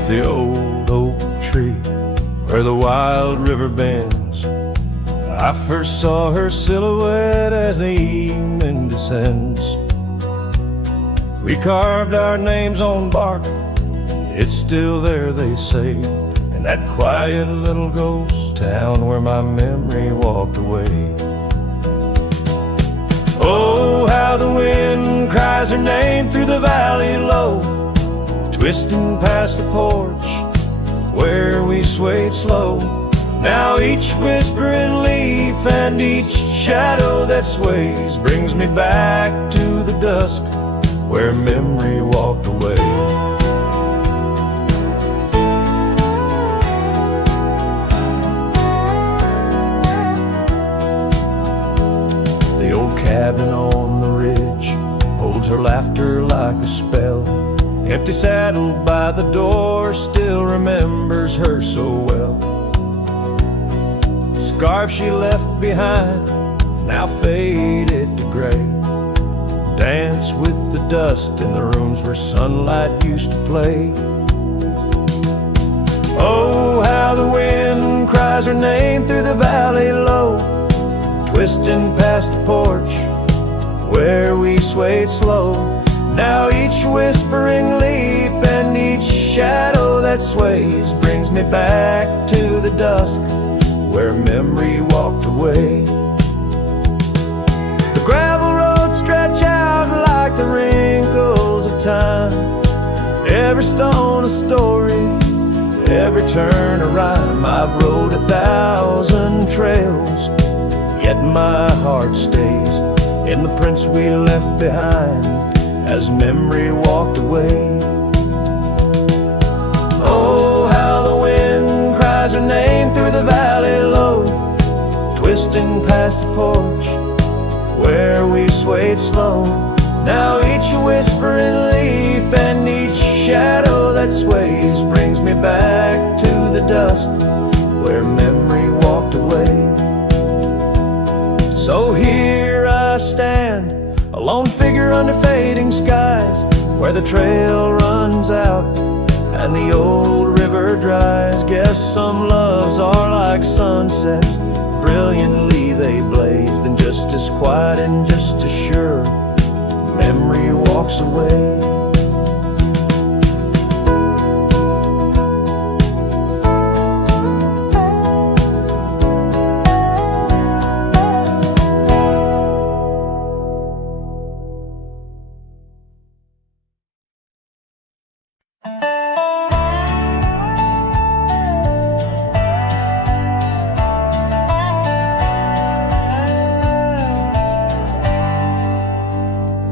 beneath the old oak tree where the wild river bends. I first saw her silhouette as the evening descends. We carved our names on bark, it's still there, they say, in that quiet little ghost town where my memory walked away. Oh, how the wind cries her name through the valley low, twisting past the porch where we swayed slow. Now each whispering leaf and each shadow that sways brings me back to the dusk where memory walked away. The old cabin on the ridge holds her laughter like a spell. Empty saddle by the door still remembers her so well. The scarf she left behind, now faded to gray, dance with the dust in the rooms where sunlight used to play. Oh, how the wind cries her name through the valley low, twisting past the porch where we swayed slow. Now each whispering leaf and each shadow that sways brings me back to the dusk where memory walked away. The gravel roads stretch out like the wrinkles of time, every stone a story, every turn a rhyme. I've rode 1,000 trails, yet my heart stays in the prints we left behind as memory walked away. Oh, how the wind cries her name through the valley low, twisting past the porch where we swayed slow. Now each whispering leaf and each shadow that sways brings me back to the dusk where memory walked away. So here I stand, a lone figure under fading skies, where the trail runs out and the old river dries. Guess some loves are like sunsets, brilliantly they blaze, then just as quiet and just as sure memory walks away.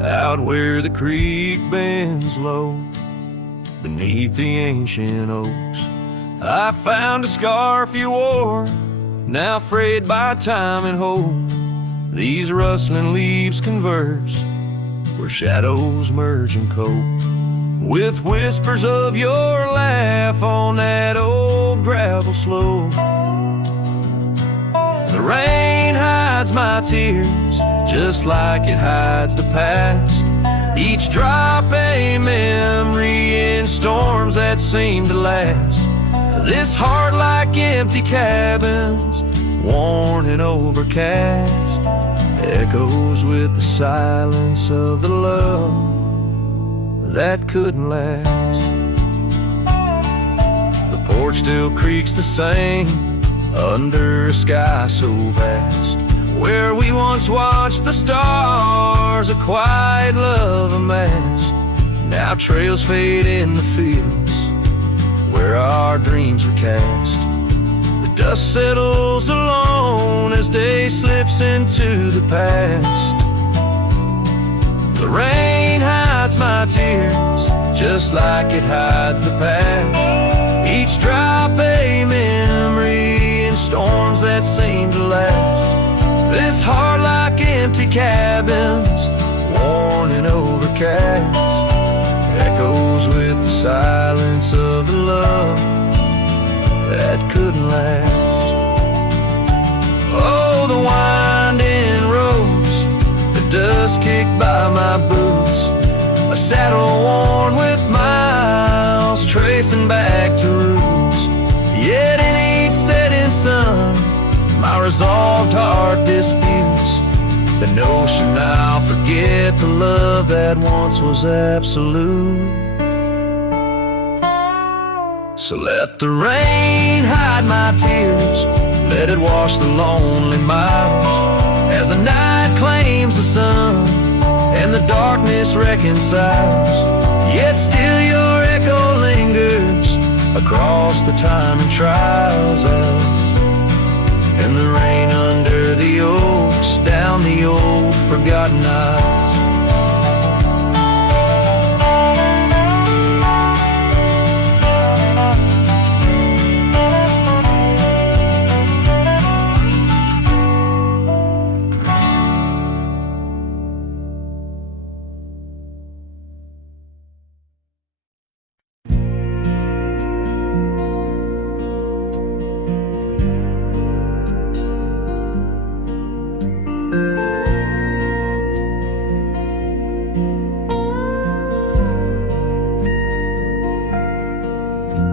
Out where the creek bends low, beneath the ancient oaks, I found a scarf you wore, now frayed by time and hope. These rustling leaves converse, where shadows merge and cope, with whispers of your laugh on that old gravel slope. The rain hides my tears, just like it hides the past. Each drop a memory in storms that seem to last. This heart like empty cabins, worn and overcast, echoes with the silence of the love that couldn't last. The porch still creaks the same under a sky so vast, where we once watched the stars, a quiet love amassed. Now trails fade in the fields where our dreams were cast. The dust settles alone as day slips into the past. The rain hides my tears, just like it hides the past. Each drop a memory in storms that seem to last. This heart like empty cabins, worn and overcast, echoes with the silence of the love that couldn't last. Oh, the winding roads, the dust kicked by my boots, a saddle worn with miles, trail racing back to roots. Yet in each setting sun, my resolved heart disputes the notion I'll forget the love that once was absolute. So let the rain hide my tears, let it wash the lonely miles, as the night claims the sun and the darkness reconciles. Yet still your echo lingers across the time and trials of, and the rain under the oaks, down the old forgotten aisles.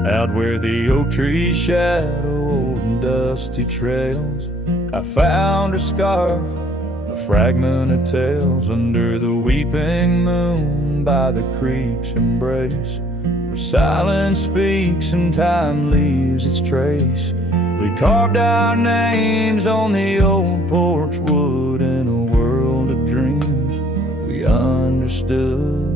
Out where the oak trees shadow old and dusty trails, I found a scarf, a fragment of tales, under the weeping moon by the creek's embrace, where silence speaks and time leaves its trace. We carved our names on the old porch wood in a world of dreams we understood.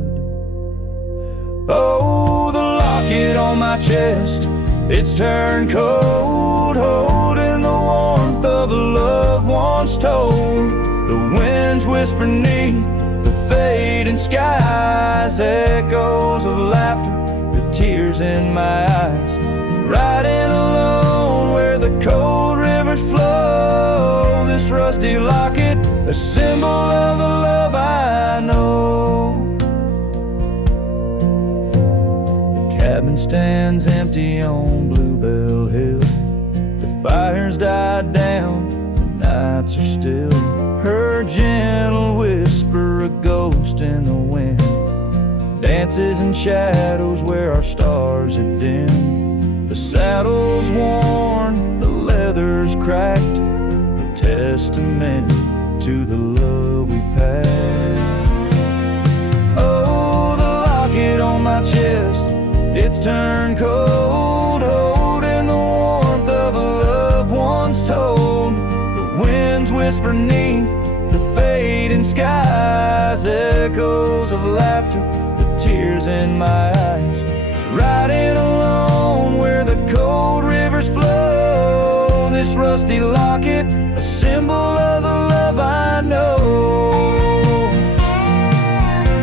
Oh, the locket on my chest, it's turned cold, holding the warmth of a love once told. The winds whisper neath the fading skies, echoes of laughter, the tears in my eyes. Riding alone where the cold rivers flow, this rusty locket, a symbol of the love I know. Cabin stands empty on Bluebell Hill. The fire's died down, the nights are still. Her gentle whisper, a ghost in the wind, dances in shadows where our stars are dim. The saddle's worn, the leather's cracked, a testament to the love we packed. Oh, the locket on my chest, it's turned cold, holding the warmth of a love once told. The winds whisper neath the fading skies, echoes of laughter, the tears in my eyes. Riding alone where the cold rivers flow, this rusty locket, a symbol of the love I know.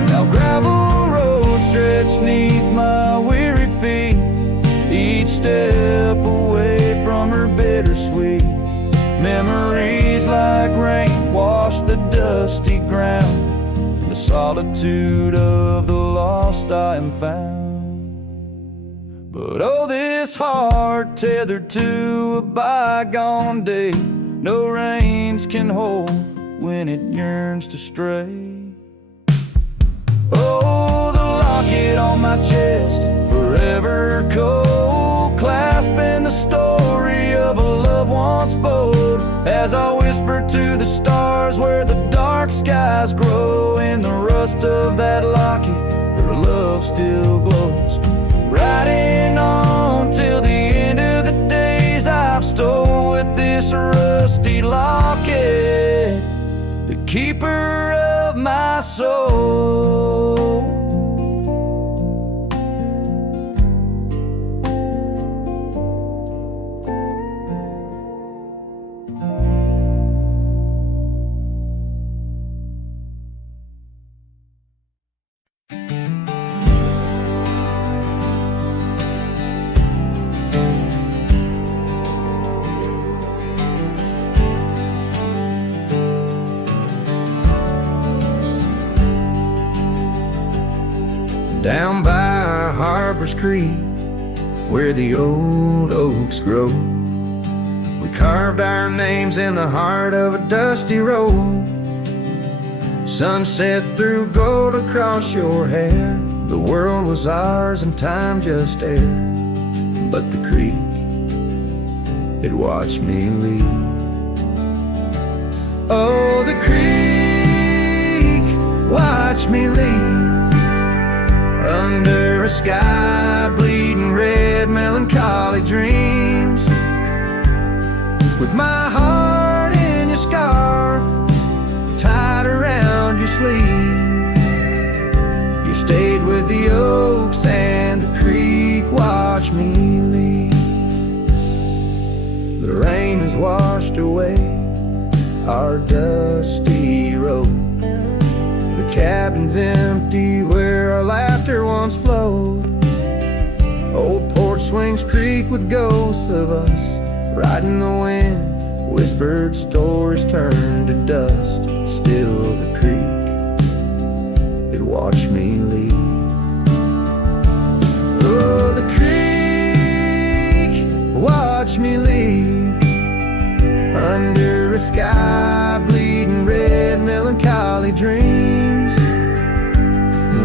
Now gravel road stretched neath my weary feet, each step away from her bittersweet. Memories like rain wash the dusty ground, in the solitude of the lost I am found. But oh, this heart tethered to a bygone day, no reins can hold when it yearns to stray. Oh, the locket on my chest, forever cold, clasping the story of a love once bold. As I whisper to the stars where the dark skies grow, in the rust of that locket, her love still glows. Riding on till the end of the days I've stole with this rusty locket, the keeper of my soul. Down by Harbor's Creek, where the old oaks grow, we carved our names in the heart of a dusty road. Sunset threw gold across your hair, The world was ours and time just air, but the creek, it watched me leave. Oh, the creek watched me leave, under a sky bleeding red, melancholy dreams. With my heart in your scarf, tied around your sleeve, you stayed with the oaks and the creek watched me leave. The rain has washed away our dusty road. The cabin's empty where our laughter once flowed. Old porch swings creak with ghosts of us riding the wind. Whispered stories turn to dust. Still the creek, it watched me leave. Oh, the creek watched me leave, under a sky bleeding red, melancholy dreams.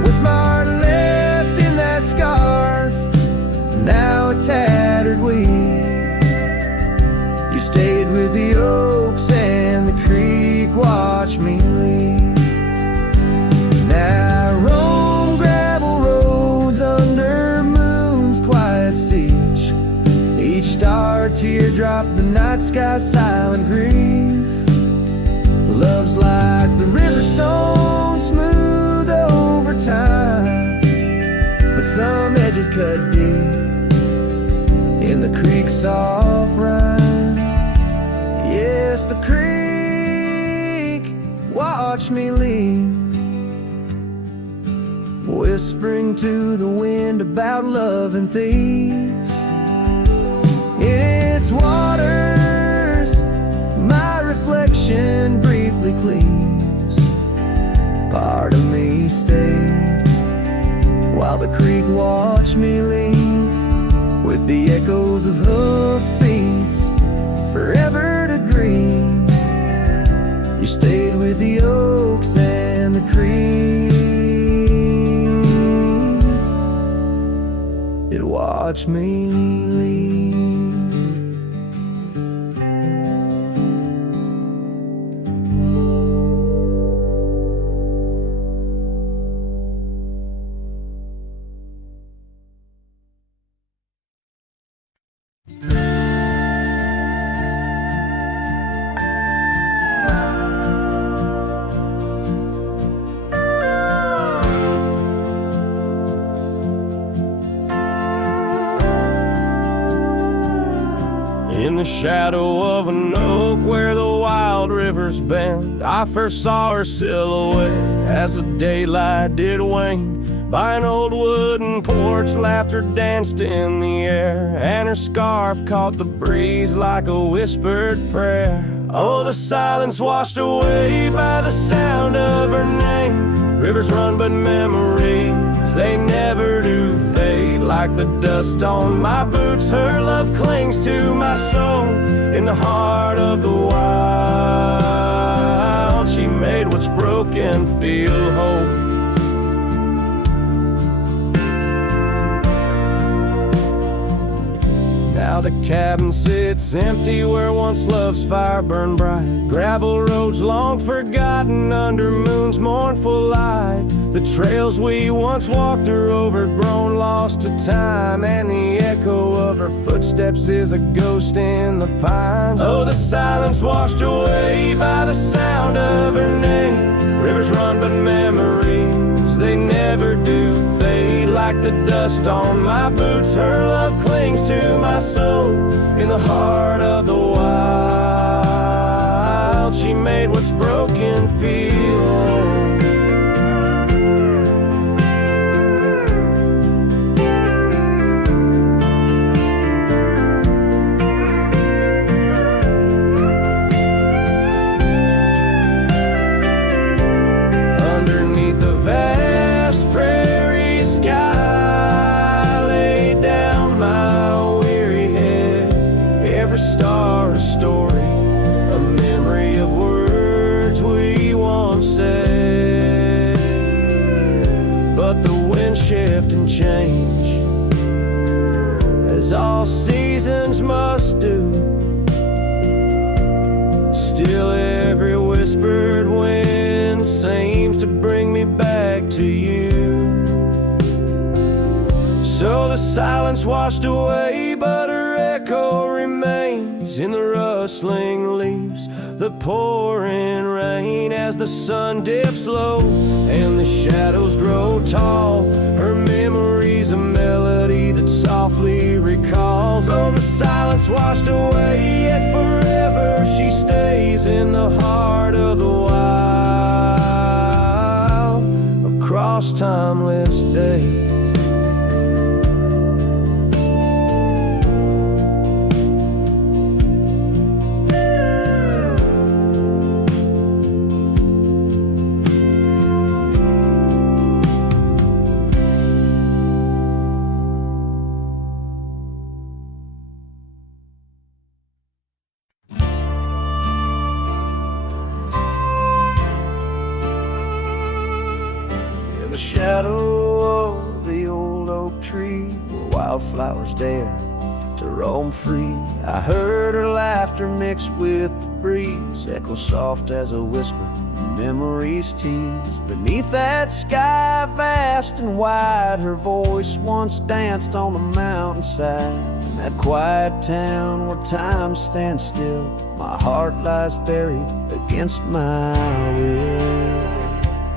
With my heart left in that scarf, now a tattered weave, you stayed with the oaks and the creek watched me leave. Now I roam gravel roads under moon's quiet siege, each star a teardrop, the night sky's silent grief. Love's like the river stone, smooth over time, but some edges cut deep in the creek's soft rhyme. Yes, the creek watched me leave, whispering to the wind about love and thieves. In its waters, my reflection briefly cleaves. Part of me stayed while the creek watched me leave, with the echoes of hoofbeats forever to grieve. You stayed with the oaks and the creek, it watched me leave. In the shadow of an oak where the wild rivers bend, I first saw her silhouette as the daylight did wane. By an old wooden porch, laughter danced in the air, and her scarf caught the breeze like a whispered prayer. Oh, the silence washed away by the sound of her name. Rivers run but memories, they never do fade. Like the dust on my boots, her love clings to my soul. In the heart of the wild, she made what's broken feel whole. Now the cabin sits empty where once love's fire burned bright. Gravel roads long forgotten under moon's mournful light. The trails we once walked are overgrown, lost to time, and the echo of her footsteps is a ghost in the pines. Oh, the silence washed away by the sound of her name. Rivers run but memories, they never do fade. Like the dust on my boots, her love clings to my soul. In the heart of the wild, she made what's broken feel whole. But the wind and shift and change, as all seasons must do. Still every whispered wind seems to bring me back to you. So the silence washed away, but her echo remains in the rustling leaves, the pouring rain. As the sun dips low and the shadows grow tall, her memory's a melody that softly recalls. Oh, the silence washed away, yet forever she stays in the heart of the wild, across timeless days. The shadow of the old oak tree, where wildflowers dare to roam free, I heard her laughter mixed with the breeze, echo soft as a whisper, memories tease. Beneath that sky vast and wide, her voice once danced on the mountainside. In that quiet town where time stands still, my heart lies buried against my will.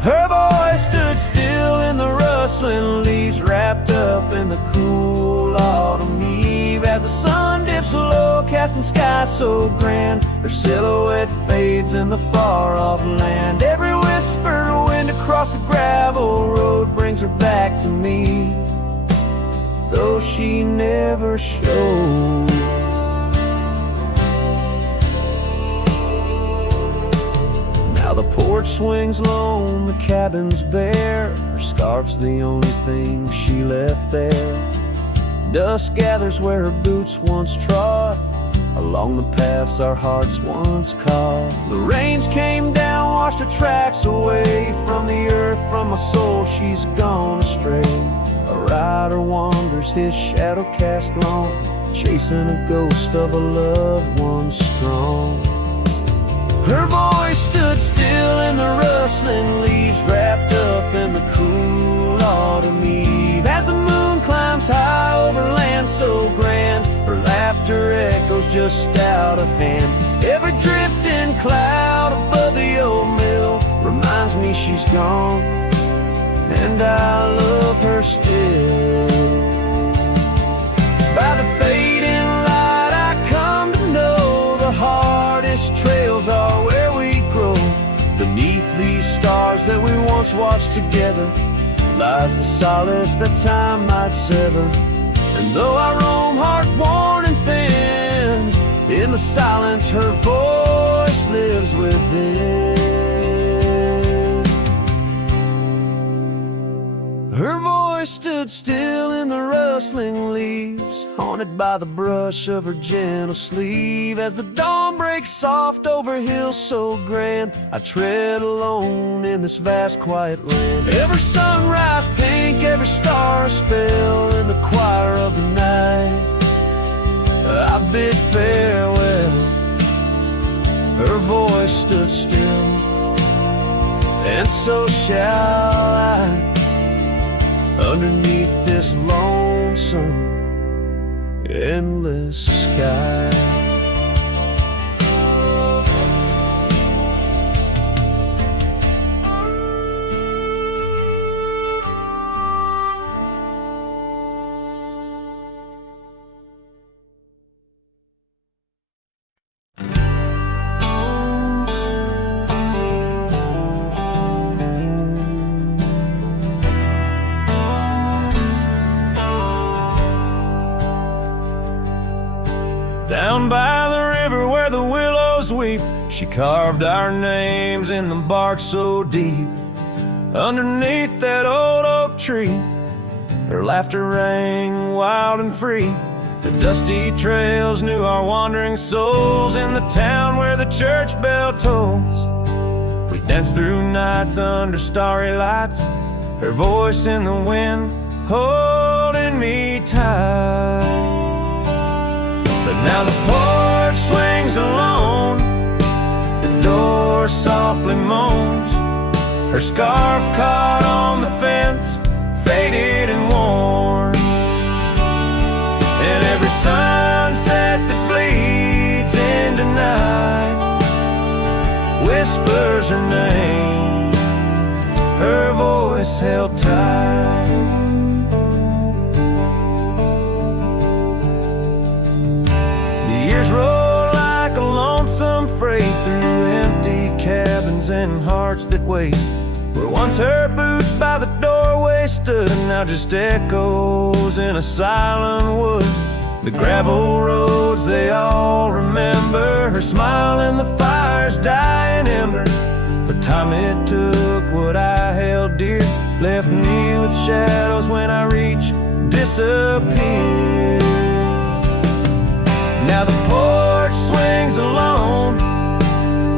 Her voice stood still in the rustling leaves, wrapped up in the cool autumn eve. As the sun dips low, casting sky so grand, her silhouette fades in the far-off land. Every whisper wind across the gravel road brings her back to me, though she never showed. Now the porch swings lone, the cabin's bare, her scarf's the only thing she left there. Dust gathers where her boots once trod, along the paths our hearts once caught. The rains came down, washed her tracks away from the earth, from my soul she's gone astray. A rider wanders, his shadow cast long, chasing a ghost of a loved one strong. Her voice stood still in the rustling leaves, wrapped up in the cool autumn eve. As the moon climbs high over land so grand, her laughter echoes just out of hand. Every drifting cloud above the old mill reminds me she's gone, and I love her still. By the fading light I come to know the hardest trails are where we grow. Beneath these stars that we once watched together lies the solace that time might sever. And though I roam heart-worn and thin, in the silence her voice lives within. Her voice stood still in the rustling leaves, haunted by the brush of her gentle sleeve. As the dawn breaks soft over hills so grand, I tread alone in this vast quiet land. Every sunrise pink, every star a spell, in the choir of the night I bid farewell. Her voice stood still, and so shall I, underneath this lonesome, endless sky. Down by the river where the willows weep, she carved our names in the bark so deep. Underneath that old oak tree, her laughter rang wild and free. The dusty trails knew our wandering souls in the town where the church bell tolls. We danced through nights under starry lights, her voice in the wind holding me tight. But now the porch swings alone, the door softly moans, her scarf caught on the fence, faded and worn. And every sunset that bleeds into night whispers her name, her voice held tight. The years roll like a lonesome freight through empty cabins and hearts that wait. Where once her boots by the doorway stood, now just echoes in a silent wood. The gravel roads they all remember, her smile in the fire's dying ember. But time it took what I held dear, left me with shadows when I reach disappear. Now the porch swings alone,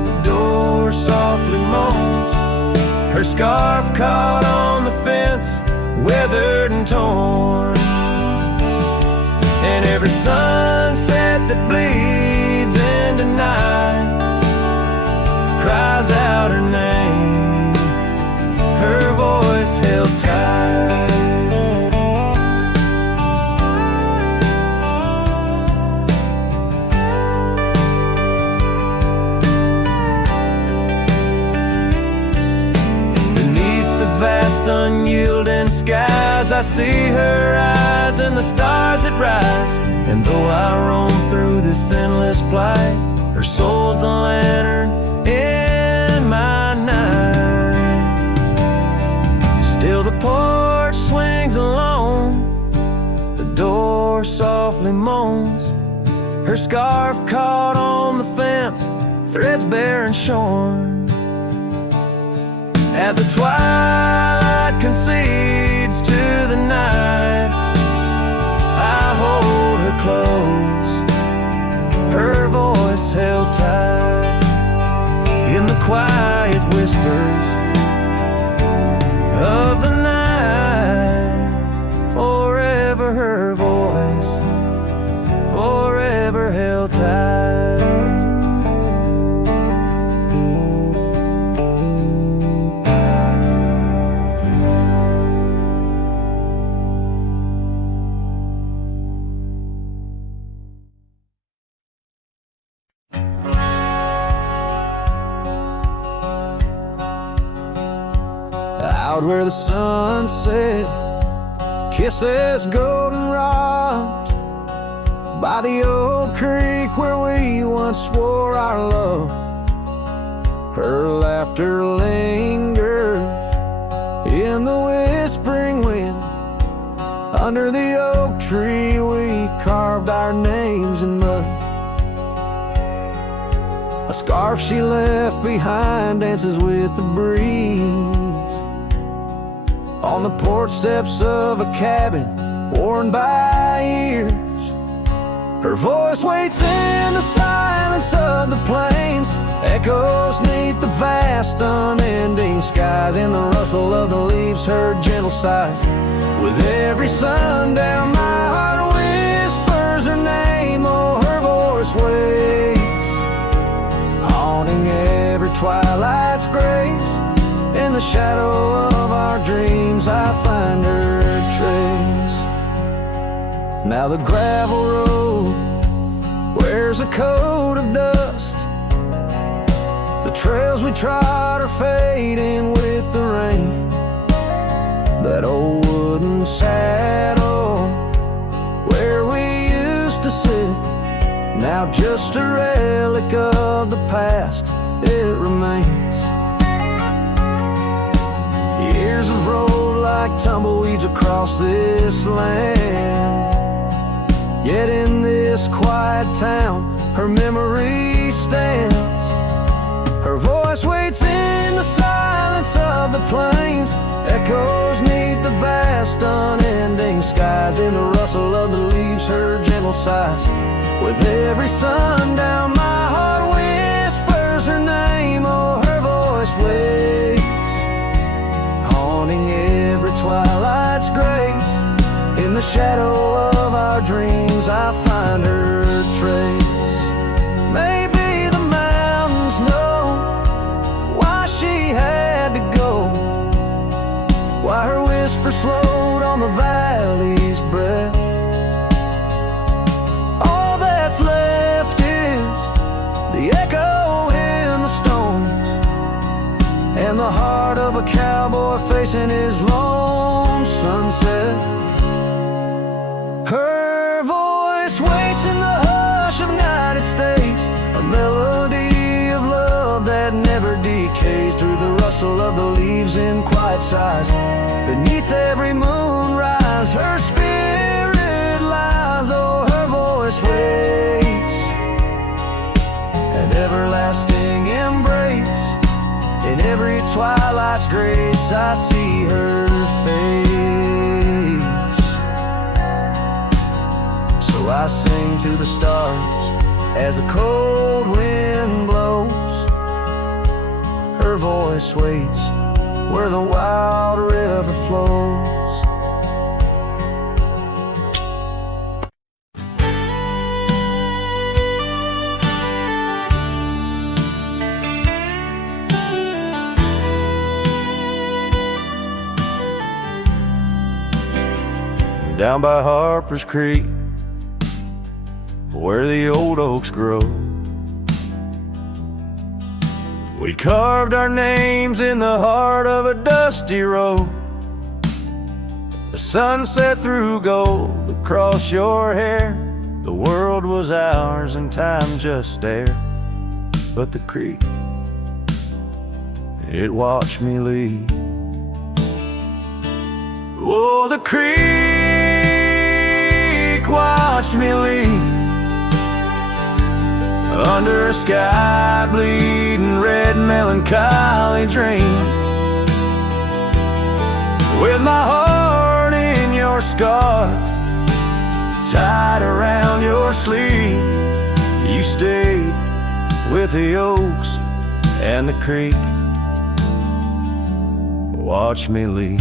the door softly moans, her scarf caught on the fence, weathered and torn. And every sunset that bleeds into night cries out her name, her voice held tight. Vast unyielding skies, I see her eyes and the stars that rise. And though I roam through this endless plight, her soul's a lantern in my night. Still the porch swings alone, the door softly moans, her scarf caught on the fence, threads bare and shorn. As the twilight concedes to the night, I hold her close, her voice held tight. In the quiet whispers of the night, forever her voice, forever held tight. Out where the sunset kisses goldenrod, by the old creek where we once swore our love, her laughter lingers in the whispering wind. Under the oak tree we carved our names in mud. A scarf she left behind dances with the breeze on the porch steps of a cabin worn by years. Her voice waits in the silence of the plains, echoes neath the vast unending skies. In the rustle of the leaves her gentle sighs, with every sundown my heart whispers her name. Oh, her voice waits, haunting every twilight's grace. In the shadow of our dreams I find her trace. Now the gravel road wears a coat of dust, the trails we trod are fading with the rain. That old wooden saddle where we used to sit, now just a relic of the past, it remains. Years have rolled like tumbleweeds across this land, yet in this quiet town her memory stands. Her voice waits in the silence of the plains, echoes neath the vast unending skies. In the rustle of the leaves her gentle sighs, with every sundown my heart whispers her name. Oh, her voice waits, haunting every shadow of our dreams I find her trace. Maybe the mountains know why she had to go, why her whisper slowed on the valley's breath. All that's left is the echo in the stones and the heart of a cowboy facing his lone sunset. Her voice waits in the hush of night, it stays a melody of love that never decays through the rustle of the leaves in quiet sighs. Beneath every moonrise, her spirit lies. Oh, her voice waits, an everlasting embrace. In every twilight's grace, I see her face. So I sing to the stars as the cold wind blows. Her voice waits where the wild river flows. Down by Harper's Creek, where the old oaks grow, we carved our names in the heart of a dusty road. The sun set through gold across your hair. The world was ours and time just stared. But the creek, it watched me leave. Oh, the creek watched me leave under a sky bleeding red melancholy dream, with my heart in your scarf tied around your sleeve. You stayed with the oaks and the creek. Watch me leave.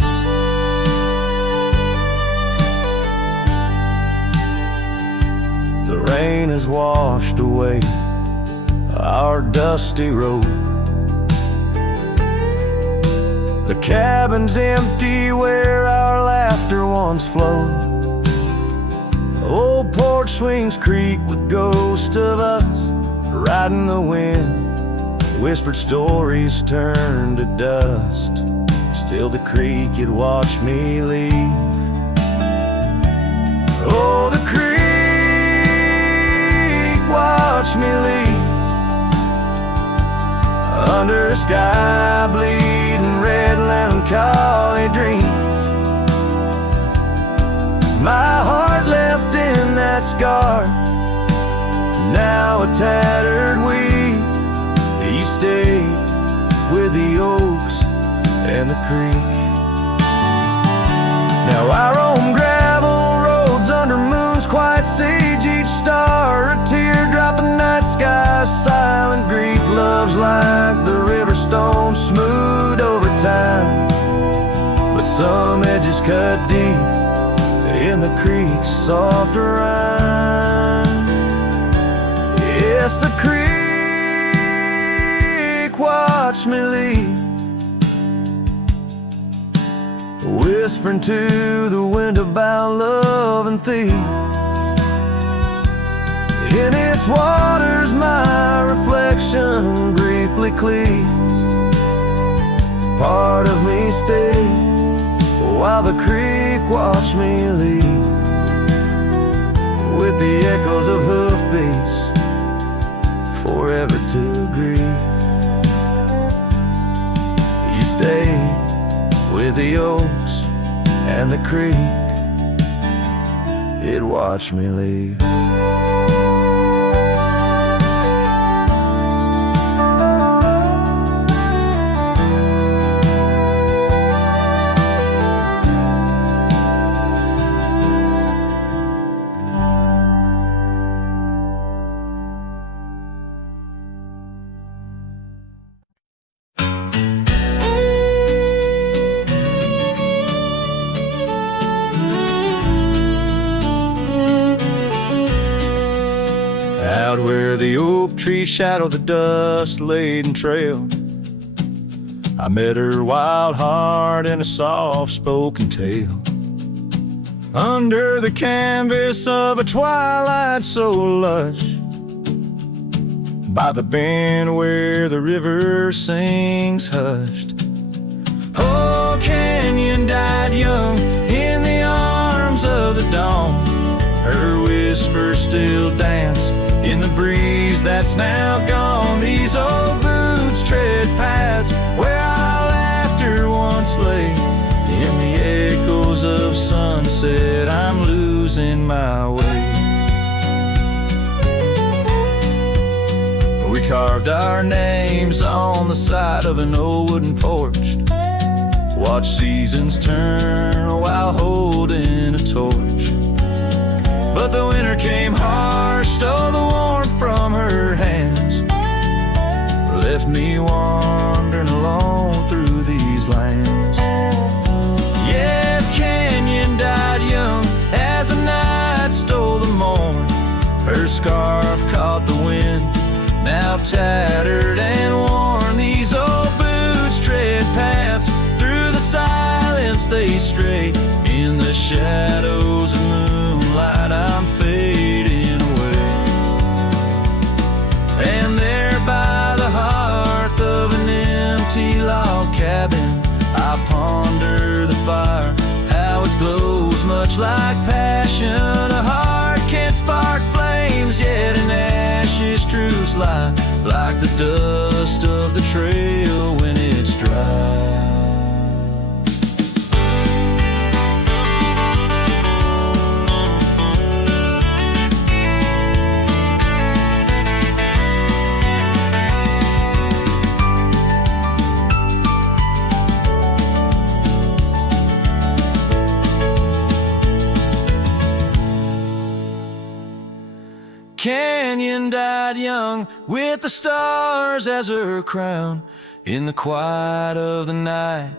The rain has washed away our dusty road. The cabin's empty where our laughter once flowed. Old porch swings creak with ghosts of us riding the wind. Whispered stories turn to dust. Still the creek, it watched me leave. Oh, the creek watched me leave under a sky bleeding red melancholy dreams. My heart left in that scar, now a tattered weed. You stayed with the oaks and the creek. Now I roam gravel roads under moon's quiet siege. Each star a teardrop, the night sky's silent grief. Love's like the river stone, smooth over time, but some edges cut deep in the creek's soft rhyme. Yes, the creek watched me leave, whispering to the wind about love and thieves. In its waters my reflection briefly cleaves. Part of me stayed while the creek watched me leave, with the echoes of hoofbeats forever to grieve. You stayed with the oaks and the creek, it watched me leave. trees shadow the dust-laden trail. I met her wild heart in a soft-spoken tale. Under the canvas of a twilight so lush, by the bend where the river sings hushed. Oh, Canyon died young in the arms of the dawn. Her whispers still dance in the breeze that's now gone. These old boots tread paths where our laughter once lay. In the echoes of sunset, I'm losing my way. We carved our names on the side of an old wooden porch. Watch seasons turn while holding a torch. But the winter came harsh, stole the warmth from her hands, left me wandering alone through these lands. Yes, Canyon died young as the night stole the morn. Her scarf caught the wind, now tattered and worn. These old boots tread paths through the silence they stray. In the shadows of moonlight, I'm fading away. And there by the hearth of an empty log cabin, I ponder the fire, how it glows much like passion. A heart can't spark flames, yet in ashes truths lie, like the dust of the trail when it's dry. Canyon died young with the stars as her crown. In the quiet of the night,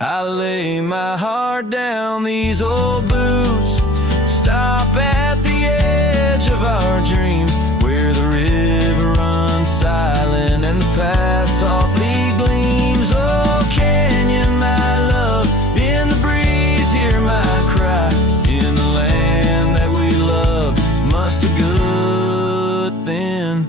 I lay my heart down. These old boots stop at the edge of our dreams, where the river runs silent and the past softly gleams. Oh, Canyon, my love, in the breeze hear my cry. In the land that we loved, must have good then.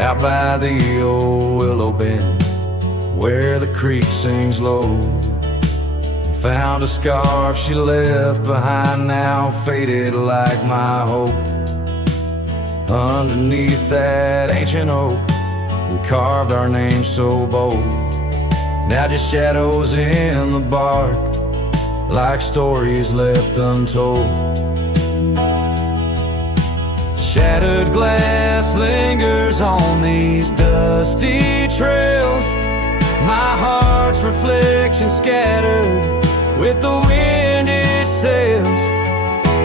Out by the old willow bend, where the creek sings low, found a scarf she left behind, now faded like my hope. Underneath that ancient oak, we carved our names so bold. Now just shadows in the bark, like stories left untold. Shattered glass lingers on these dusty trails, my heart's reflection scattered with the wind it sails.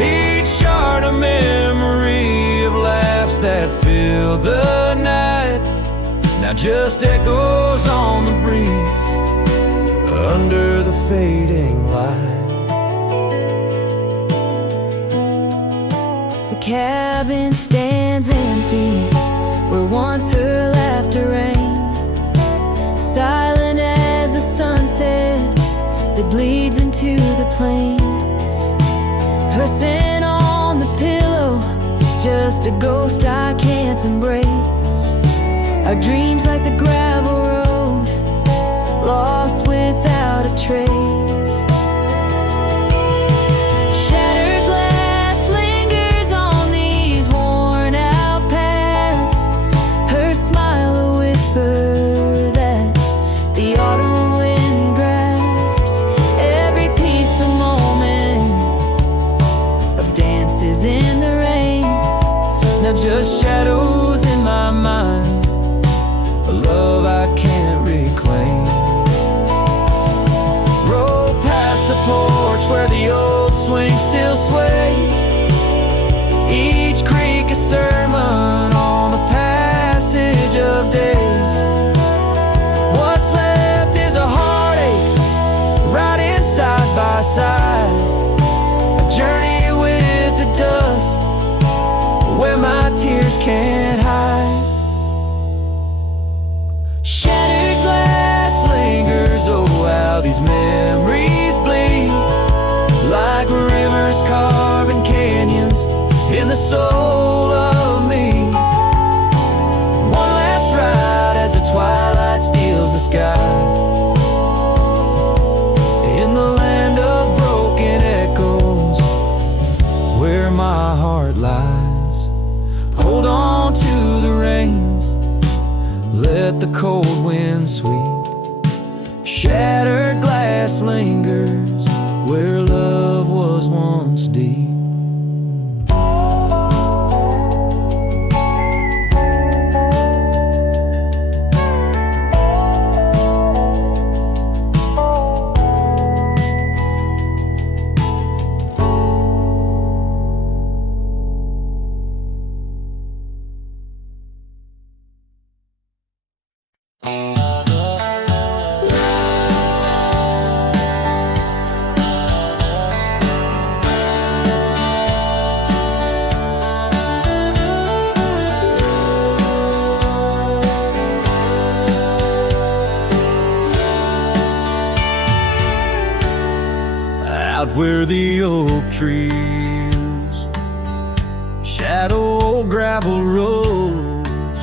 Each shard a memory of laughs that filled the night, now just echoes on the breeze under the fading light. The cabin stands empty where once her laughter rang, silent as the sunset that bleeds into the plains. Her scent on the pillow, just a ghost I can't embrace. Our dreams like the gravel road, lost without a trace. Shattered glass lingers on these worn out paths, her smile a whisper that the autumn wind grasps. Every piece a moment of dances in the rain, now just shadows in my mind, a love I can't reclaim. still sways. Each creek a sermon on the passage of days. What's left is a heartache, riding side by side. A journey with the dust, where my tears can't hide. Shattered glass lingers, oh how these memories bleed, like rivers carving canyons in the soul of me. One last ride as the twilight steals the sky, in the land of broken echoes, where my heart lies. Hold on to the reins, let the cold wind sweep. Shattered glass lingers, where love was once deep. Out where the oak trees shadow old gravel roads,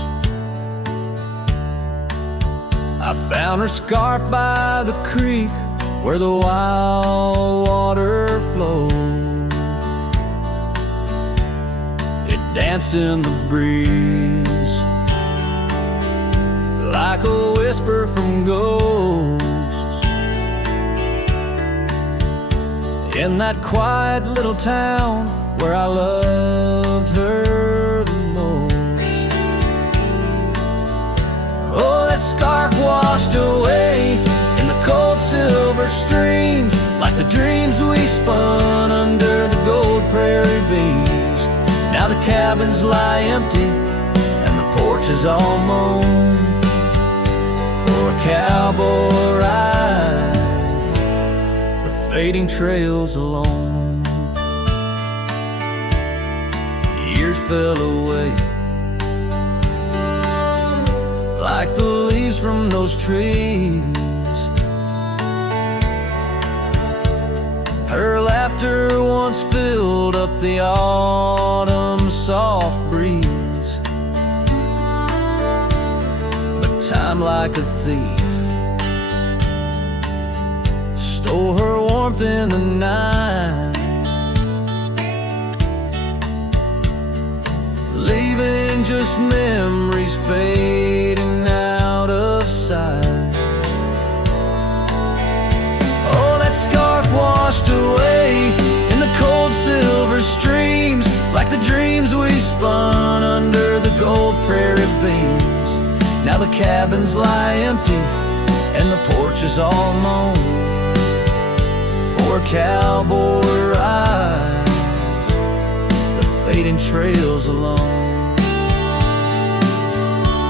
I found her scarf by the creek where the wild water flowed. It danced in the breeze like a whisper from ghosts. In that quiet little town where I loved her the most. Oh, that scarf washed away in the cold silver streams, like the dreams we spun under the gold prairie beams. Now the cabins lie empty and the porch is all mown for a cowboy ride, fading trails alone. Years fell away like the leaves from those trees. Her laughter once filled up the autumn soft breeze, but time like a thief stole her warmth in the night, leaving just memories fading out of sight. Oh, that scarf washed away in the cold silver streams, like the dreams we spun under the gold prairie beams. Now the cabins lie empty and the porch is all mown for cowboy rides, the fading trails alone.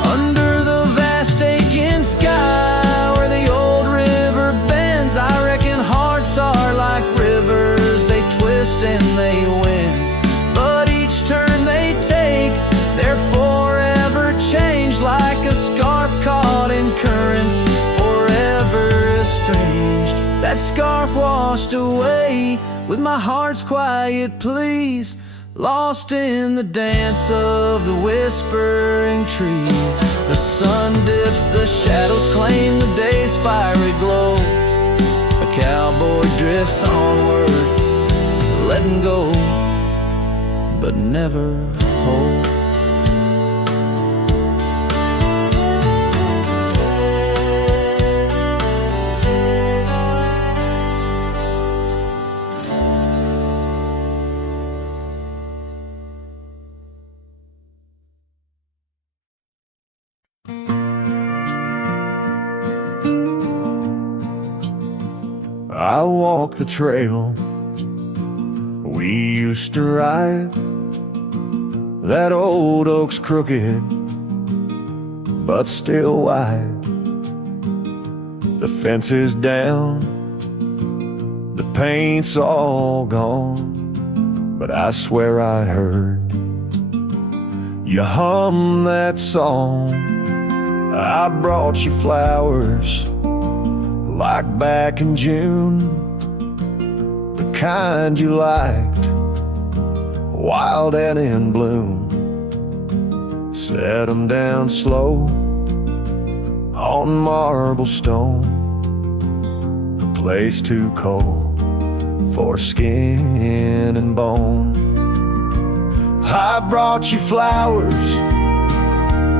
Under the vast aching sky where the old river bends, I reckon hearts are like rivers, they twist and they win, but each turn they take, they're forever changed, like a scarf caught in currents, forever estranged. That scarf washed away with my heart's quiet pleas, lost in the dance of the whispering trees. The sun dips, the shadows claim the day's fiery glow. A cowboy drifts onward, letting go, but never hold. I walk the trail We used to ride that old oak's crooked, but still wide. The fence is down, the paint's all gone, but I swear I heard you hum that song. I brought you flowers like back in June, the kind you liked, wild and in bloom. Set 'em down slow on marble stone, a place too cold for skin and bone. I brought you flowers,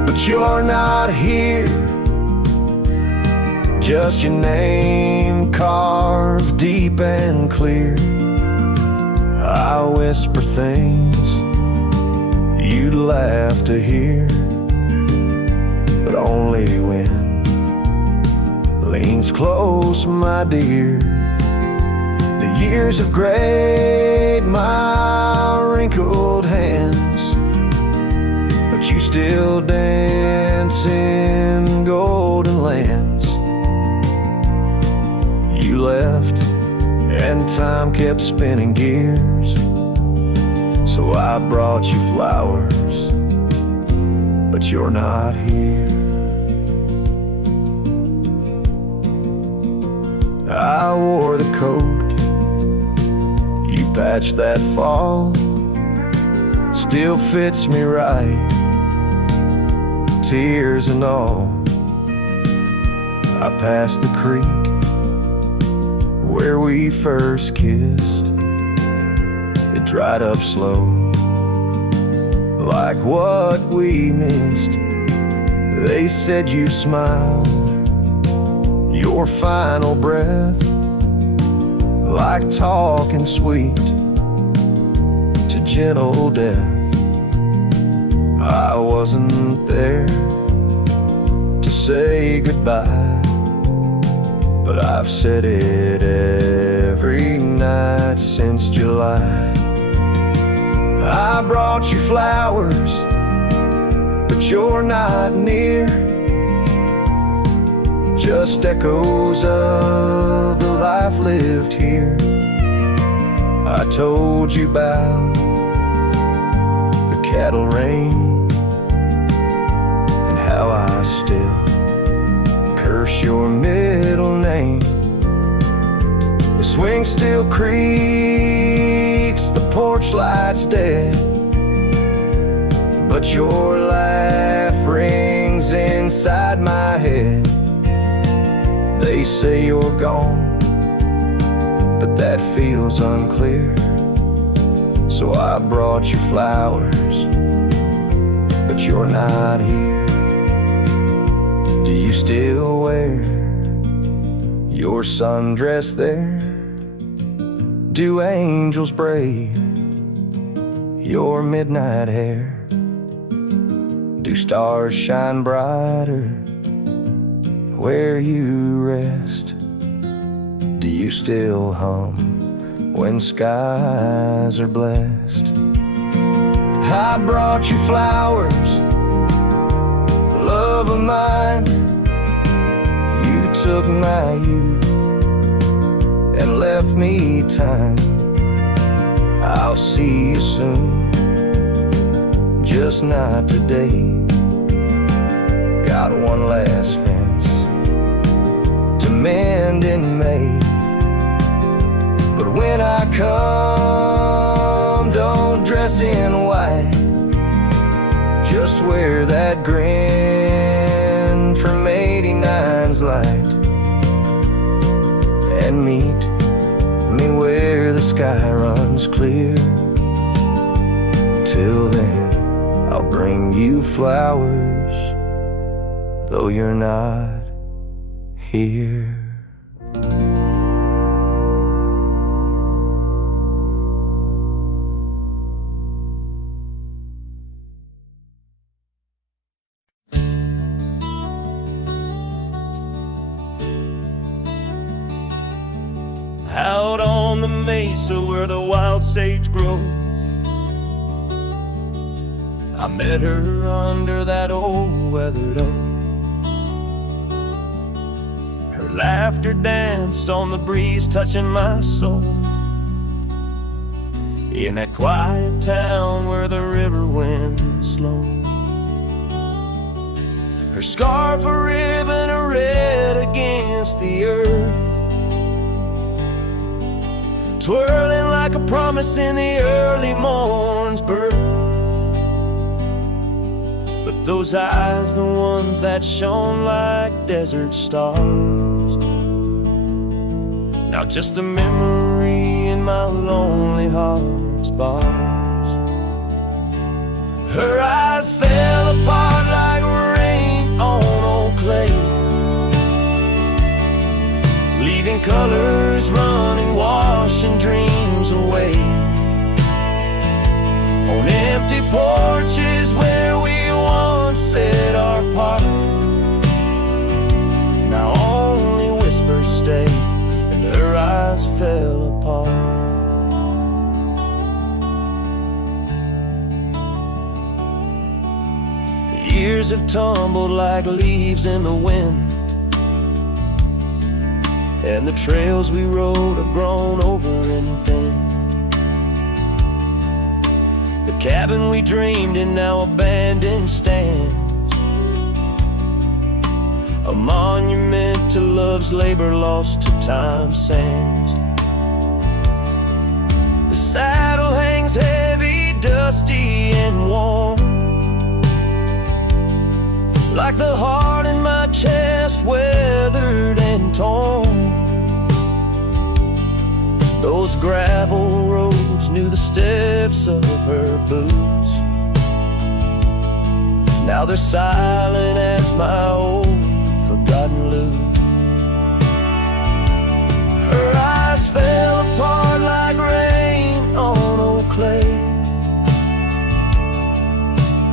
but you're not here. Just your name carved deep and clear. I whisper things you'd laugh to hear, but only when leans close, my dear. The years have grayed my wrinkled hands, but you still dance in golden lands. You left and time kept spinning gears, so I brought you flowers, but you're not here. I wore the coat you patched that fall, still fits me right, tears and all. I passed the creek where we first kissed. It dried up slow, like what we missed. They said you smiled your final breath, like talking sweet to gentle death. I wasn't there to say goodbye, but I've said it every night since July. I brought you flowers, but you're not near. Just echoes of the life lived here. I told you about the cattle rain and how I still curse your middle name. The swing still creaks, the porch light's dead, but your laugh rings inside my head. They say you're gone, but that feels unclear. So I brought you flowers, but you're not here. Do you still wear your sundress there? Do angels braid your midnight hair? Do stars shine brighter where you rest? Do you still hum when skies are blessed? I brought you flowers, love of mine. You took my youth and left me time. I'll see you soon, just not today. Got one last fence to mend in May, but when I come, don't dress in white. Just wear that grin from 89's light, and meet me where the sky runs clear. Till then, I'll bring you flowers, though you're not here. Out on the mesa where the wild sage grows. I met her under that old weathered oak. Her laughter danced on the breeze, touching my soul. In that quiet town where the river winds slow. Her scarf a ribbon of red against the earth, twirling like a promise in the early morn's birth. But those eyes, the ones that shone like desert stars, now just a memory in my lonely heart's bars. Her eyes fell apart like rain on old clay, leaving colors running, washing dreams away. On empty porches where we once said our part, now only whispers stay, and her eyes fell apart. The years have tumbled like leaves in the wind, and the trails we rode have grown over and thin. The cabin we dreamed in now abandoned stands, a monument to love's labor lost to time's sands. The saddle hangs heavy, dusty and warm, like the heart in my chest, weathered and torn. Those gravel roads knew the steps of her boots, now they're silent as my old forgotten lute. Her eyes fell apart like rain on old clay,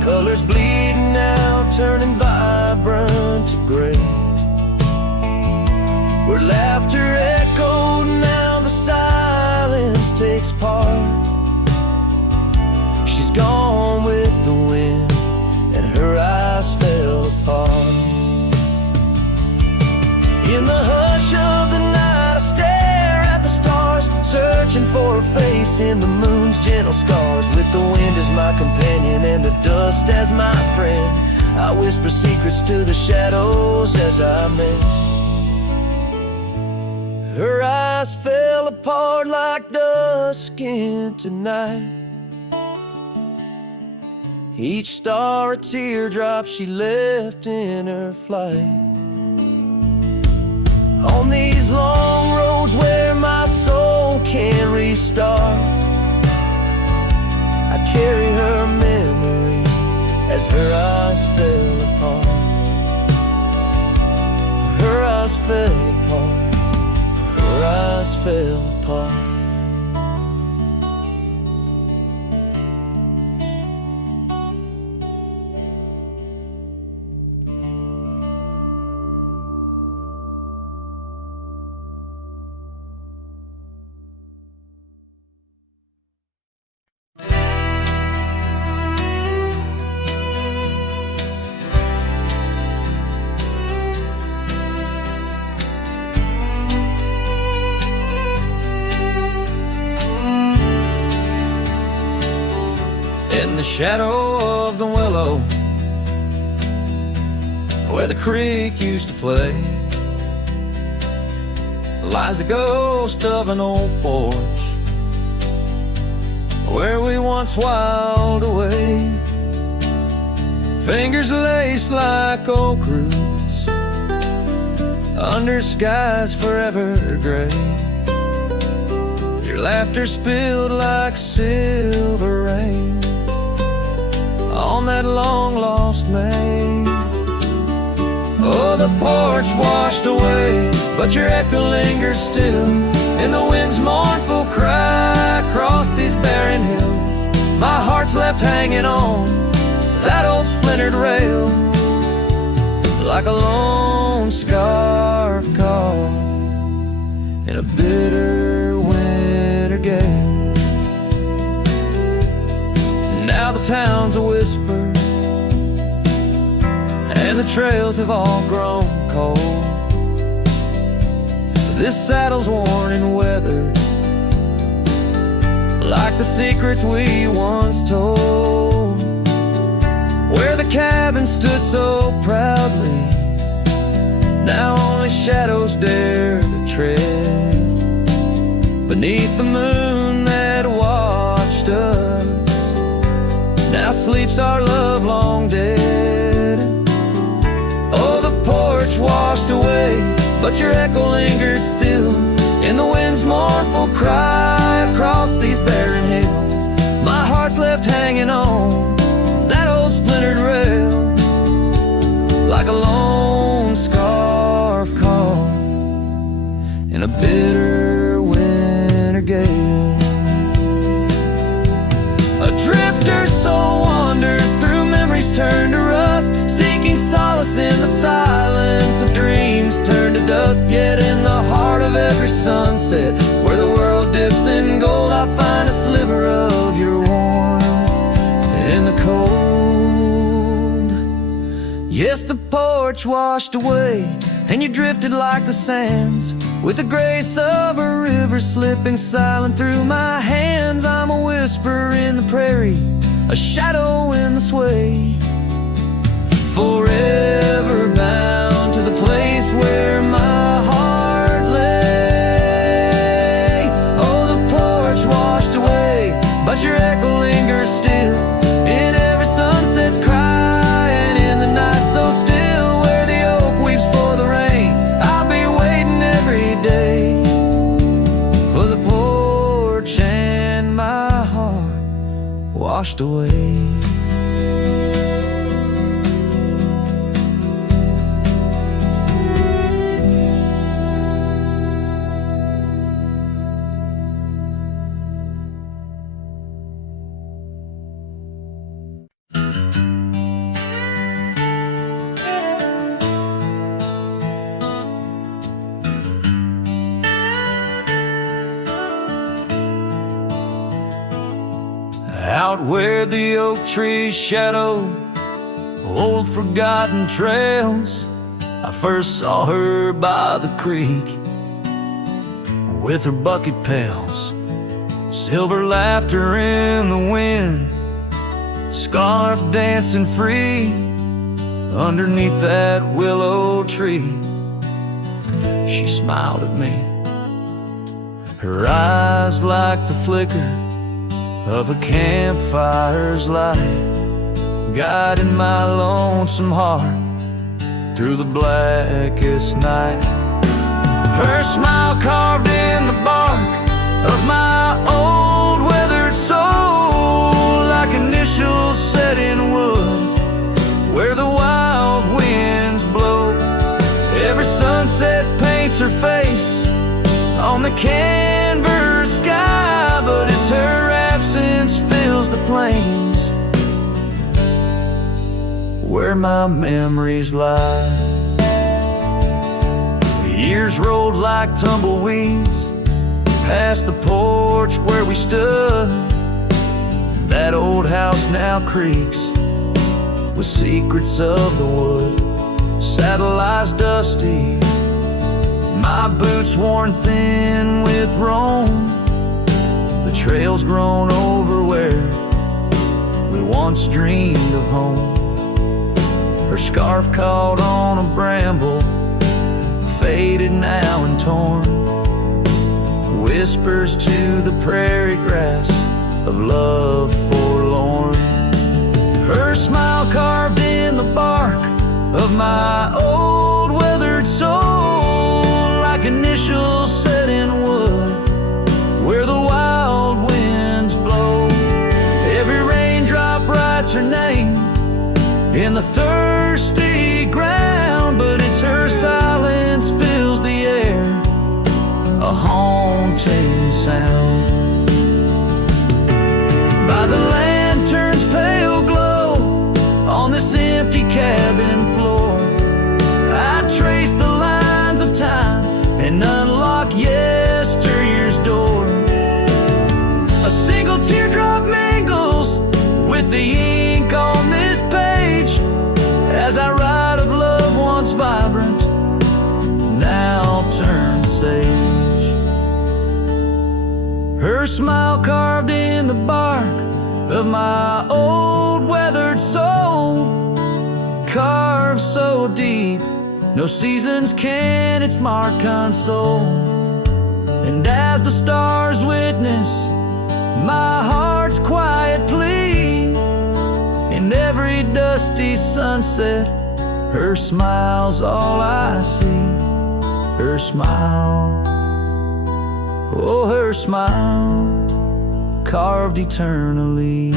colors bleeding out, turning vibrant to gray. Where laughter echoed, now the silence takes part. She's gone with the wind, and her eyes fell apart. In the hush of the night I stare at the stars, searching for her face in the moon's gentle scars. With the wind as my companion and the dust as my friend, I whisper secrets to the shadows as I mend. Her eyes fell apart like dusk into night, each star a teardrop she left in her flight. On these long roads where my soul can't restart, I carry her memory as her eyes fell apart. Her eyes fell apart, her eyes fell apart. In the shadow of the willow, where the creek used to play, lies a ghost of an old porch where we once whiled away. Fingers laced like oak roots under skies forever gray. Your laughter spilled like silver rain on that long-lost May. Oh, the porch washed away, but your echo lingers still in the wind's mournful cry across these barren hills. My heart's left hanging on that old splintered rail like a lone scarf caught in a bitter winter gale. Now the town's a whisper, and the trails have all grown cold. This saddle's worn and weathered, like the secrets we once told. Where the cabin stood so proudly, now only shadows dare to tread. Beneath the moon that watched us, now sleeps our love long dead. Oh, the porch washed away, but your echo lingers still in the wind's mournful cry across these barren hills. My heart's left hanging on that old splintered rail, like a lone scarf caught in a bitter winter gale. A drifter's soul wanders through memories turned to rust, seeking solace in the silence of dreams turned to dust. Yet in the heart of every sunset, where the world dips in gold, I find a sliver of your warmth in the cold. Yes, the porch washed away, and you drifted like the sands, with the grace of a river slipping silent through my hands. I'm a whisper in the prairie, a shadow in the sway, forever bound to the place where my heart lay. Oh, the porch washed away, but your echo lingers still in every sunset's cry, and in the night so still where the oak weeps for the rain. I'll be waiting every day for the porch and my heart washed away. Out where the oak trees shadow old forgotten trails, I first saw her by the creek with her bucket pails, silver laughter in the wind, scarf dancing free underneath that willow tree. She smiled at me, her eyes like the flicker of a campfire's light, guiding my lonesome heart through the blackest night. Her smile carved in the bark of my old weathered soul, like initials set in wood where the wild winds blow. Every sunset paints her face on the canvas sky, but it's her absence fills the plains where my memories lie. The years rolled like tumbleweeds past the porch where we stood. That old house now creaks with secrets of the wood. Saddle lies dusty, my boots worn thin with roam. The trail's grown over where we once dreamed of home. Her scarf caught on a bramble, faded now and torn, whispers to the prairie grass of love forlorn. Her smile carved in the bark of my old weathered soul, like initials set in wood where the wild winds blow. Every raindrop writes her name in the thirsty ground, but it's her silence fills the air, a haunting sound. By the lantern's pale glow on this empty cabin floor, I trace the lines of time and unlock yesteryear's door. the ink on this page as I write of love once vibrant, now turned sage. Her smile carved in the bark of my old weathered soul, carved so deep no seasons can its mark console. And as the stars witness my heart's quiet plea, in every dusty sunset, her smile's all I see. Her smile, oh, her smile, carved eternally.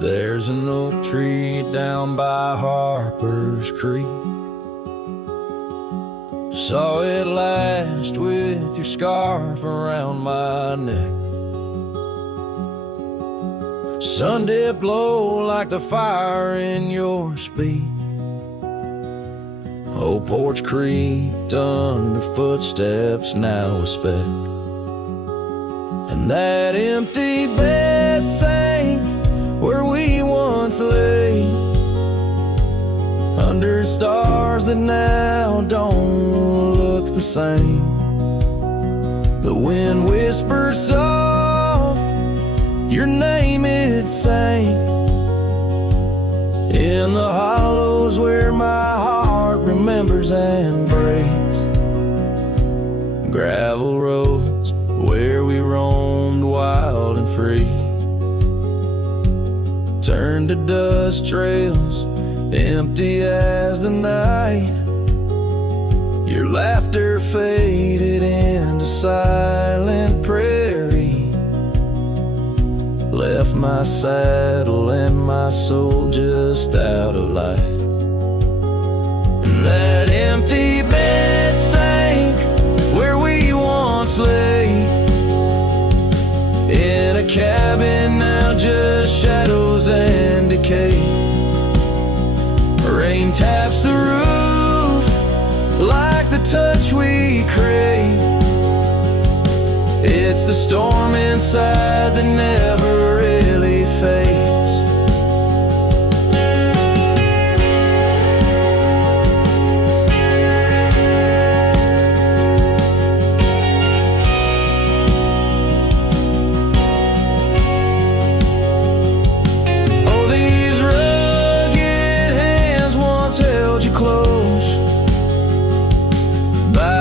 There's an oak tree down by Harper's Creek. Saw it last with your scarf around my neck. Sun did blow like the fire in your speech. Old porch creaked under footsteps now a speck. And that empty bed sank where we once lay, under stars that now don't look the same. The wind whispers soft, your name it sang, in the hollows where my heart remembers and breaks. Gravel roads where we roamed wild and free turned to dust trails, empty as the night. Your laughter faded into silent prairie, left my saddle and my soul just out of light. And that empty bed sank where we once lay, in a cabin now just shadows and decay. Rain taps the roof like the touch we crave. It's the storm inside that never really fades.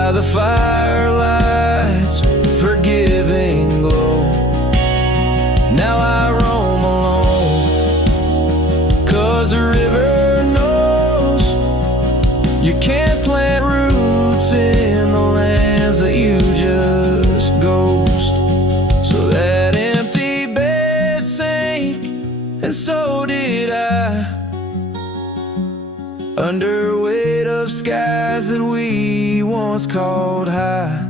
The firelight's forgiving glow. Now I roam alone, 'cause the river knows you can't plant roots in the lands that you just ghost. So that empty bed sank, and so did I, under weight of skies that we once called high.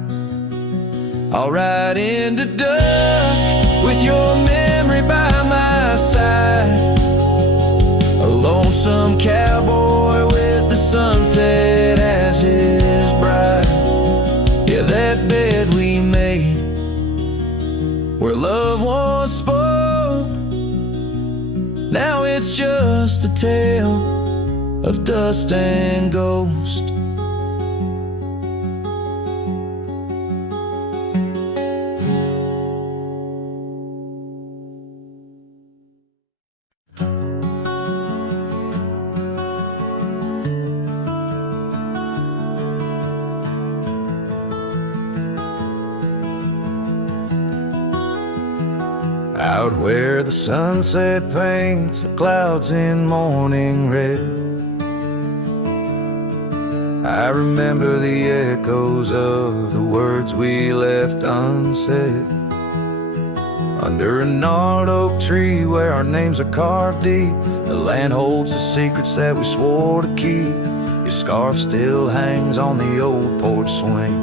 I'll ride into dusk with your memory by my side, a lonesome cowboy with the sunset as his bride. Yeah, that bed we made where love once spoke, now it's just a tale of dust and ghost. Out where the sunset paints the clouds in morning red, I remember the echoes of the words we left unsaid. Under a gnarled oak tree where our names are carved deep, the land holds the secrets that we swore to keep. Your scarf still hangs on the old porch swing,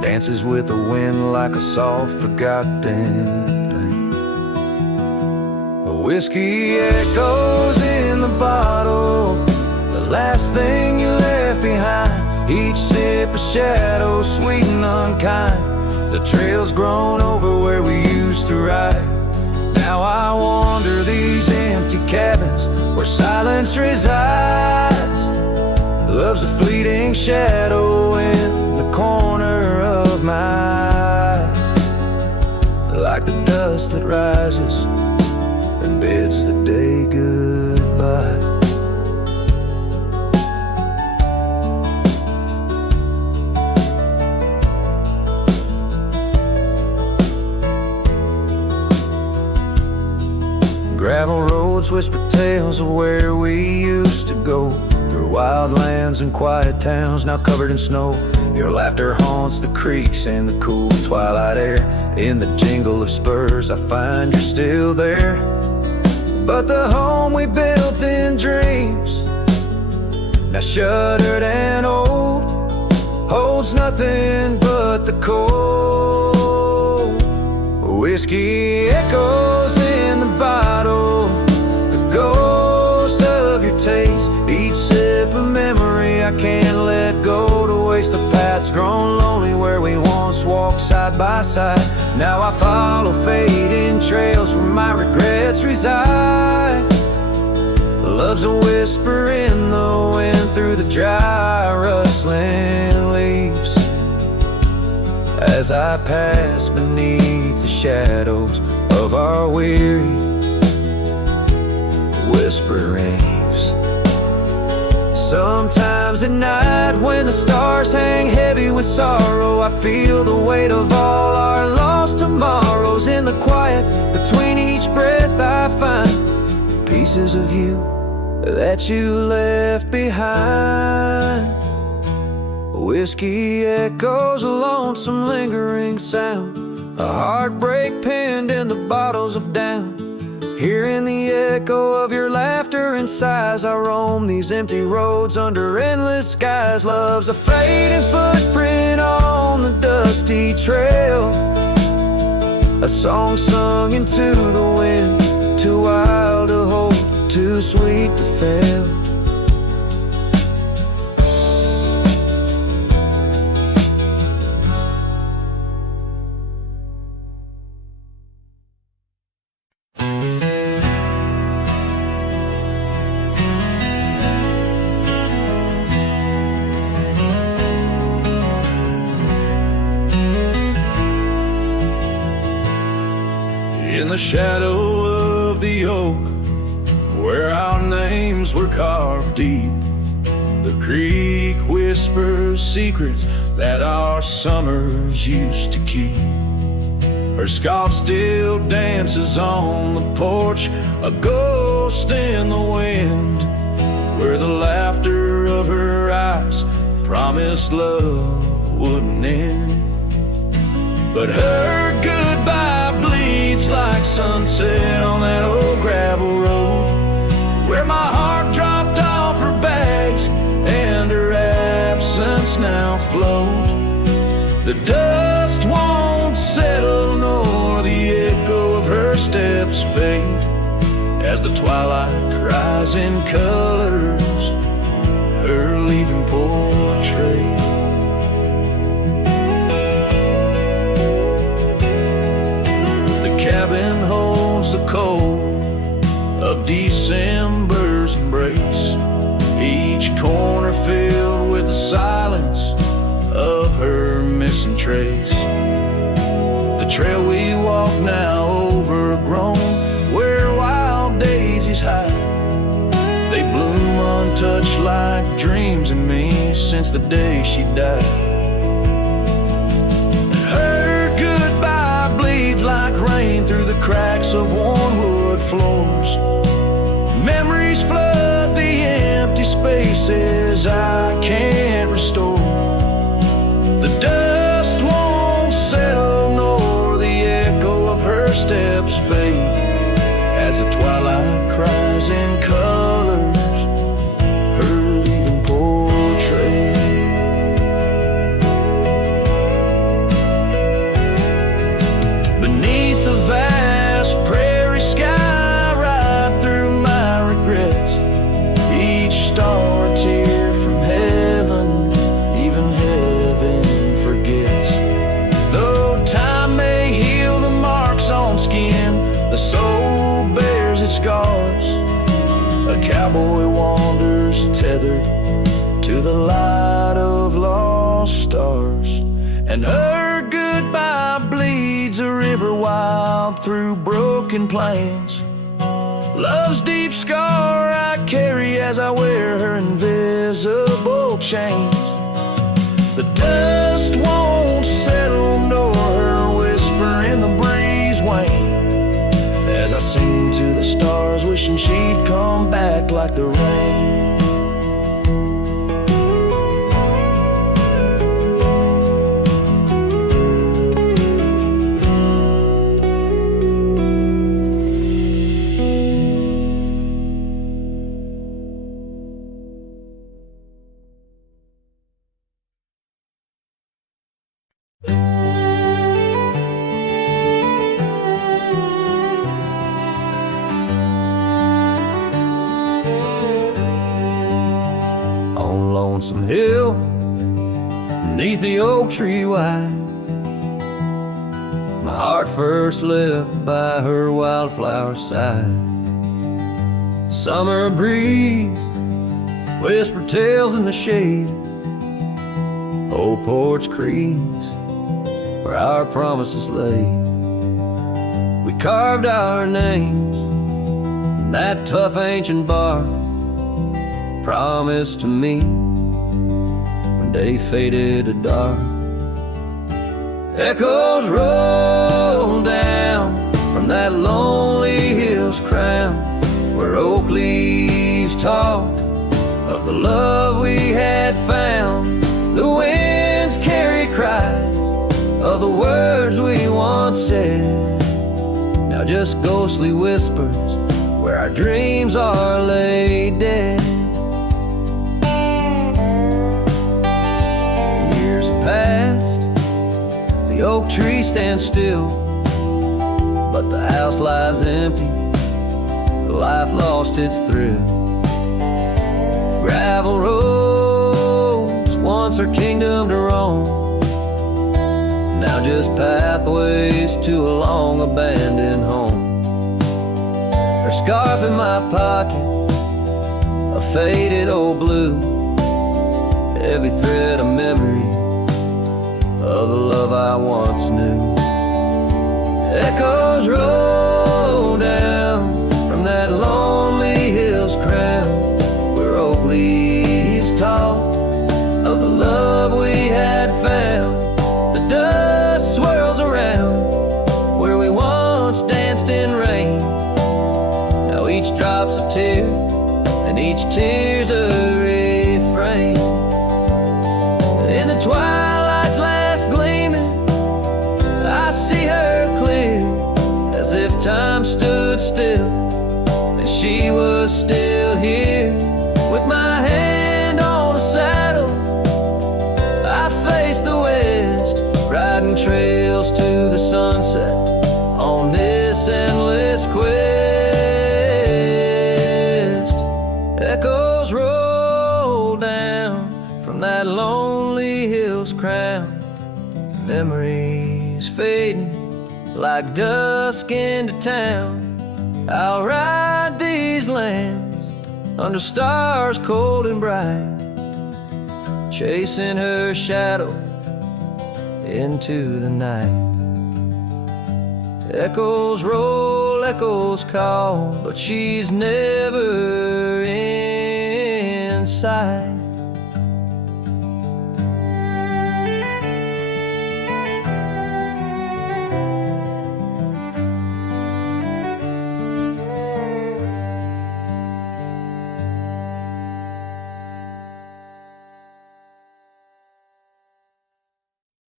dances with the wind like a soft forgotten thing. Whiskey echoes in the bottle, the last thing you left behind. Each sip a shadow, sweet and unkind. The trail's grown over where we used to ride. Now I wander these empty cabins where silence resides. Love's a fleeting shadow in the corner of my eye, like the dust that rises and bids the day goodbye. Gravel roads whisper tales of where we used to go, through wild lands and quiet towns now covered in snow. Your laughter haunts the creeks and the cool twilight air. In the jingle of spurs I find you're still there. But the home we built in dreams, now shuttered and old, holds nothing but the cold. Whiskey echoes in the bottle, the ghost of your taste. Each sip a memory I can't let go to waste. The path's grown lonely where we once walked side by side. Now I follow fading trails where my regrets reside. Love's a whisper in the wind through the dry rustling leaves, as I pass beneath the shadows of our weary whisperings. Sometimes at night when the stars hang heavy with sorrow, I feel the weight of all our lost tomorrows. In the quiet between each breath I find pieces of you that you left behind. Whiskey echoes, a lonesome lingering sound, a heartbreak pinned in the bottles of down. Hearing the echo of your laughter and sighs, I roam these empty roads under endless skies. Love's a fading footprint on the dusty trail, a song sung into the wind, too wild to hold, too sweet to fail. In the shadow of the oak, where our names were carved deep, the creek whispers secrets that our summers used to keep. Her scarf still dances on the porch, a ghost in the wind, where the laughter of her eyes promised love wouldn't end. But her goodbye bleeds like sunset on that old gravel road, where my heart dropped off her bags and her absence now flows. The dust won't settle nor the echo of her steps fade, as the twilight cries in colors her leaving portrait. Cabin holds the cold of December's embrace, each corner filled with the silence of her missing trace. The trail we walk now overgrown, where wild daisies hide, they bloom untouched like dreams in me since the day she died. Like rain through the cracks of worn wood floors, memories flood the empty spaces I can't restore. The dust won't settle nor the echo of her steps fade, as the twilight cries in colors her leaving portrait. to the light of lost stars. And her goodbye bleeds a river wild through broken plains. Love's deep scar I carry as I wear her invisible chains. The dust won't settle nor her whisper in the breeze wane, as I sing to the stars wishing she'd come back like the rain. On Lonesome Hill, beneath the oak tree wide, my heart first lived by her wildflower side. Summer breeze whispered tales in the shade, old porch creaks where our promises lay. We carved our names in that tough ancient bark, promised to meet when day faded to dark. Echoes roll down from that lonely hill's crown, where oak leaves talk of the love we had found. The winds carry cries of the words we once said, now just ghostly whispers where our dreams are laid dead. Years have passed, the oak tree stands still, but the house lies empty, life lost its thrill. Gravel roads, once our kingdom to roam, now just pathways to a long abandoned home. Her scarf in my pocket, a faded old blue, every thread a memory of the love I once knew. Echoes roll down from that lonely hill's crown, where oak leaves talk of the love we had found. The dust swirls around where we once danced in rain, now each drop's a tear and each tear's a refrain. In the twilight's last gleaming, I see her clear, as if time stood still and she was still here. With my hand on the saddle, I face the west, riding trails to the sunset on this endless quest. Echoes roll down from that lonely hill's crown, memories fading like dusk into town. I'll ride these lands under stars cold and bright, chasing her shadow into the night. Echoes roll, echoes call, but she's never in sight.